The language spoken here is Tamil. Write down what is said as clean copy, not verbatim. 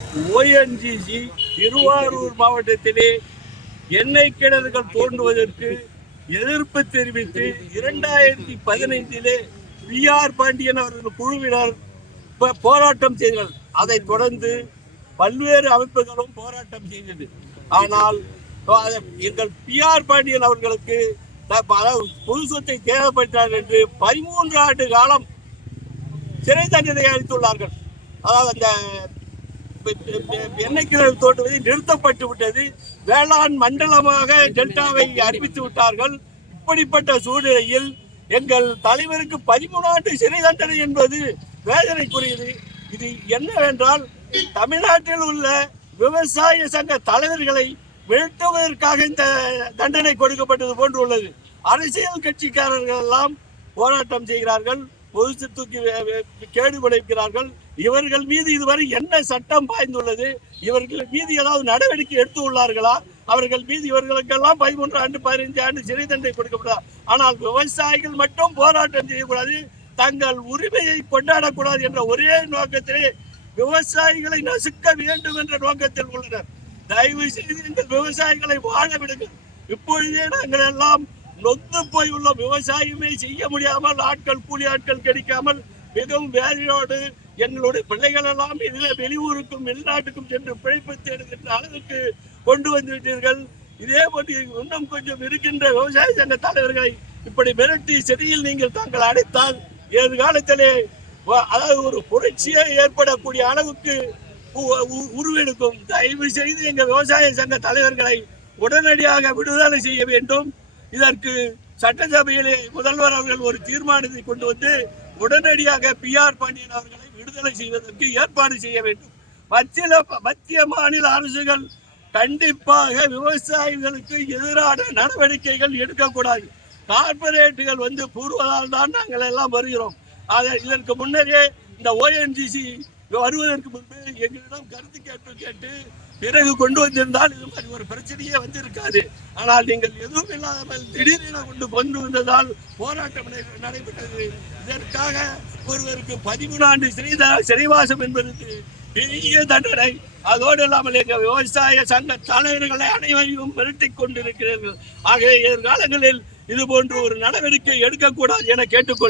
ஓஎன்ஜிசி திருவாரூர் மாவட்டத்திலே எண்ணெய் கிணறுகள் தோண்டுவதற்கு எதிர்ப்பு தெரிவித்து 2015 பி.ஆர். பாண்டியன் அவர்கள் குழுவினர் போராட்டம் செய்தனர். அதைத் தொடர்ந்து பல்வேறு அமைப்புகளும் போராட்டம் செய்தது. ஆனால் எங்கள் பி.ஆர். பாண்டியன் அவர்களுக்கு பொது சொத்தை தேவைப்பட்டார் என்று 13 ஆண்டு காலம் சிறை தண்டனை அளித்துள்ளார்கள். அதாவது அந்த எண்ணெய் கிணறு தோண்டுவதை நிறுத்தப்பட்டு விட்டது. வேளாண் மண்டலமாக டெல்டாவை அறிவித்து விட்டார்கள். இப்படிப்பட்ட சூழ்நிலையில் எங்கள் தலைவருக்கு 13 ஆண்டு சிறை தண்டனை என்பது வேதனைக்குரியது. இது என்னவென்றால், தமிழ்நாட்டில் உள்ள விவசாய சங்க தலைவர்களை வீழ்த்துவதற்காக இந்த தண்டனை கொடுக்கப்பட்டது போன்று உள்ளது. அரசியல் கட்சிக்காரர்கள் எல்லாம் போராட்டம் செய்கிறார்கள், பொது சொத்துக்கு கேடு விளைவிக்கிறார்கள். இவர்கள் மீது இதுவரை என்ன சட்டம் பாய்ந்துள்ளது? இவர்கள் மீது ஏதாவது நடவடிக்கை எடுத்து உள்ளார்களா? அவர்கள் மீது இவர்களுக்கெல்லாம் 13 ஆண்டு 15 ஆண்டு சிறை தண்டனை கொடுக்கப்படாது. ஆனால் விவசாயிகள் மட்டும் போராட்டம் செய்யக்கூடாது, தங்கள் உரிமையை கொண்டாடக்கூடாது என்ற ஒரே நோக்கத்திலே விவசாயிகளை நசுக்க வேண்டும் என்ற நோக்கத்தில் உள்ளனர். தயவு செய்து இந்த விவசாயிகளை வாழ விடுங்கள். இப்பொழுதே நாங்கள் எல்லாம் நொந்து போய் உள்ள விவசாயமே செய்ய முடியாமல், ஆட்கள் கூலி ஆட்கள் கிடைக்காமல் மிகவும் வேதனையோடு எங்களுடைய பிள்ளைகள் எல்லாம் இதில் வெளியூருக்கும் வெளிநாட்டுக்கும் சென்று பிழைப்பு தேடுகின்ற அளவுக்கு கொண்டு வந்துவிட்டீர்கள். இதே போன்று இன்னும் கொஞ்சம் இருக்கின்ற விவசாய சங்க தலைவர்களை இப்படி மிரட்டி சிறையில் நீங்கள் தாங்கள் அடைத்தால் எதிர்காலத்திலே அதாவது ஒரு புரட்சியே ஏற்படக்கூடிய அளவுக்கு உருவெடுக்கும். தயவு செய்து எங்கள் விவசாய சங்க தலைவர்களை உடனடியாக விடுதலை செய்ய வேண்டும். இதற்கு சட்டசபையிலே முதல்வர் அவர்கள் ஒரு தீர்மானத்தை கொண்டு வந்து உடனடியாக பி.ஆர். பாண்டியன் அவர்களை விடுதலை செய்வதற்கு ஏற்பாடு செய்ய வேண்டும். மத்திய மாநில அரசுகள் கண்டிப்பாக விவசாயிகளுக்கு எதிரான நடவடிக்கைகள் எடுக்கக்கூடாது. கார்பரேட்டுகள் வந்து கூறுவதால் தான் நாங்கள் எல்லாம் வருகிறோம். இதற்கு முன்னரே இந்த ஓஎன்ஜிசி வருவதற்கு முன்பு எங்களிடம் கருத்து கேட்டு பிறகு கொண்டு வந்திருந்தால் இது மாதிரி ஒரு பிரச்சனையே வந்திருக்காது. ஆனால் நீங்கள் எதுவும் இல்லாமல் திடீரென கொண்டு வந்ததால் போராட்டம் நடைபெற்றது. இதற்காக ஒருவருக்கு 13 ஆண்டு சிறைவாசம் என்பதற்கு பெரிய தண்டனை. அதோடு இல்லாமல் எங்கள் விவசாய சங்க தலைவர்களை அனைவரையும் மிரட்டிக் கொண்டிருக்கிறீர்கள். ஆகவே எதிர்காலங்களில் இது போன்ற ஒரு நடவடிக்கை எடுக்கக்கூடாது என கேட்டுக்கொள்.